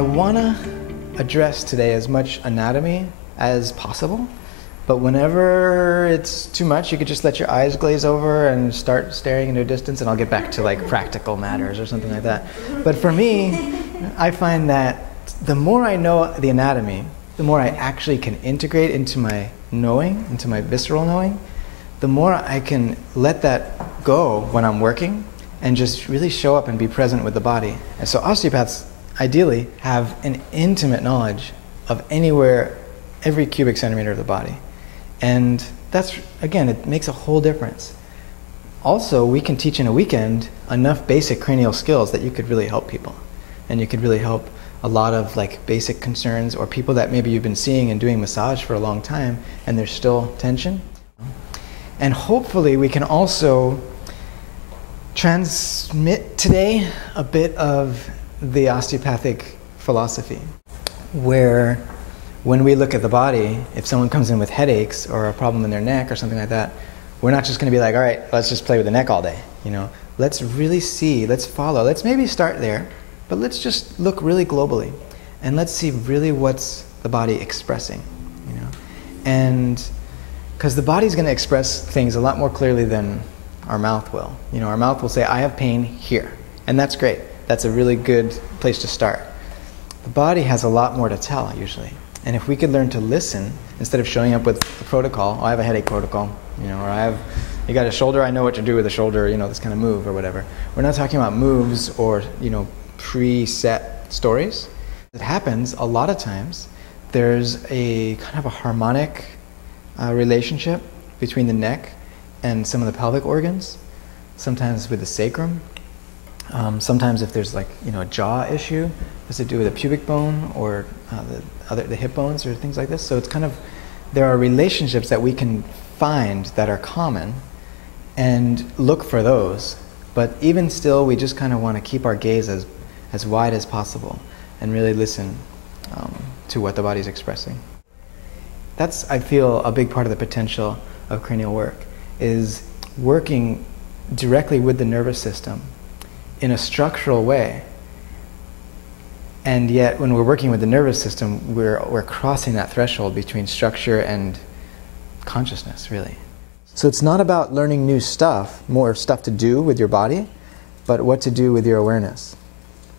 I want to address today as much anatomy as possible, but whenever it's too much, you could just let your eyes glaze over and start staring into a distance, and I'll get back to like practical matters or something like that. But for me, I find that the more I know the anatomy, the more I actually can integrate into my knowing, into my visceral knowing, the more I can let that go when I'm working and just really show up and be present with the body. And so osteopaths ideally have an intimate knowledge of anywhere, every cubic centimeter of the body. And that's, again, it makes a whole difference. Also, we can teach in a weekend enough basic cranial skills that you could really help people. And you could really help a lot of like basic concerns, or people that maybe you've been seeing and doing massage for a long time and there's still tension. And hopefully we can also transmit today a bit of the osteopathic philosophy, where when we look at the body, if someone comes in with headaches or a problem in their neck or something like that, we're not just going to be like, all right, let's just play with the neck all day. You know, let's really see, let's follow, let's maybe start there, but let's just look really globally and let's see really what's the body expressing, you know. And because the body's going to express things a lot more clearly than our mouth will. You know, our mouth will say, I have pain here, and that's great. That's a really good place to start. The body has a lot more to tell usually. And if we could learn to listen, instead of showing up with a protocol, oh, I have a headache protocol, you know, or you got a shoulder, I know what to do with a shoulder, you know, this kind of move or whatever. We're not talking about moves or, you know, preset stories. It happens a lot of times. There's a kind of a harmonic relationship between the neck and some of the pelvic organs, sometimes with the sacrum. Sometimes if there's like, you know, a jaw issue, has to do with a pubic bone or the hip bones or things like this. So it's kind of, there are relationships that we can find that are common and look for those. But even still, we just kind of want to keep our gaze as wide as possible and really listen to what the body's expressing. That's, I feel, a big part of the potential of cranial work, is working directly with the nervous system in a structural way. And yet, when we're working with the nervous system, we're crossing that threshold between structure and consciousness, really. So it's not about learning new stuff, more stuff to do with your body, but what to do with your awareness,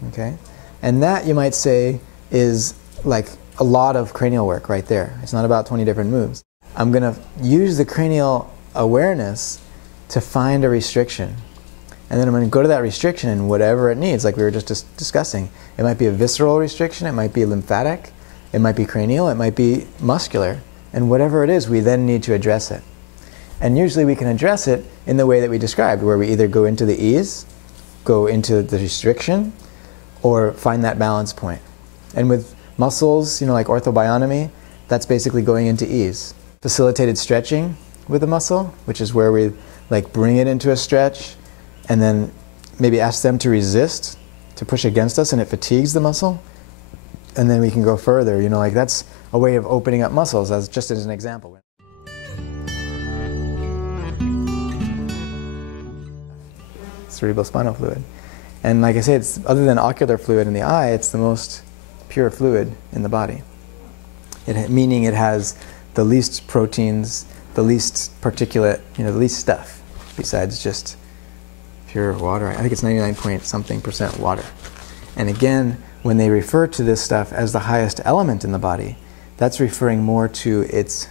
okay? And that, you might say, is like a lot of cranial work right there. It's not about 20 different moves. I'm going to use the cranial awareness to find a restriction. And then I'm going to go to that restriction and whatever it needs, like we were just discussing. It might be a visceral restriction, it might be lymphatic, it might be cranial, it might be muscular. And whatever it is, we then need to address it. And usually we can address it in the way that we described, where we either go into the ease, go into the restriction, or find that balance point. And with muscles, you know, like orthobionomy, that's basically going into ease. Facilitated stretching with a muscle, which is where we like bring it into a stretch and then maybe ask them to resist, to push against us, and it fatigues the muscle. And then we can go further, you know, like that's a way of opening up muscles, as just as an example. Cerebrospinal fluid. And like I say, it's, other than ocular fluid in the eye, it's the most pure fluid in the body. Meaning it has the least proteins, the least particulate, you know, the least stuff, besides just pure water. I think it's 99 point something % water. And again, when they refer to this stuff as the highest element in the body, that's referring more to its,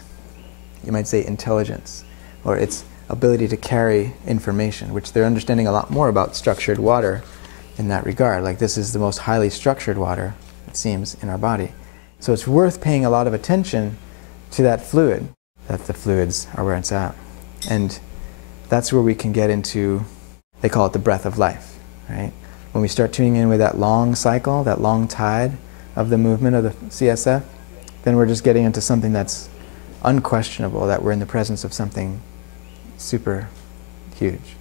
you might say, intelligence, or its ability to carry information, which they're understanding a lot more about structured water in that regard. Like, this is the most highly structured water, it seems, in our body. So it's worth paying a lot of attention to that fluid, that the fluids are where it's at. And that's where we can get into, they call it the breath of life, right? When we start tuning in with that long cycle, that long tide of the movement of the CSF, then we're just getting into something that's unquestionable, that we're in the presence of something super huge.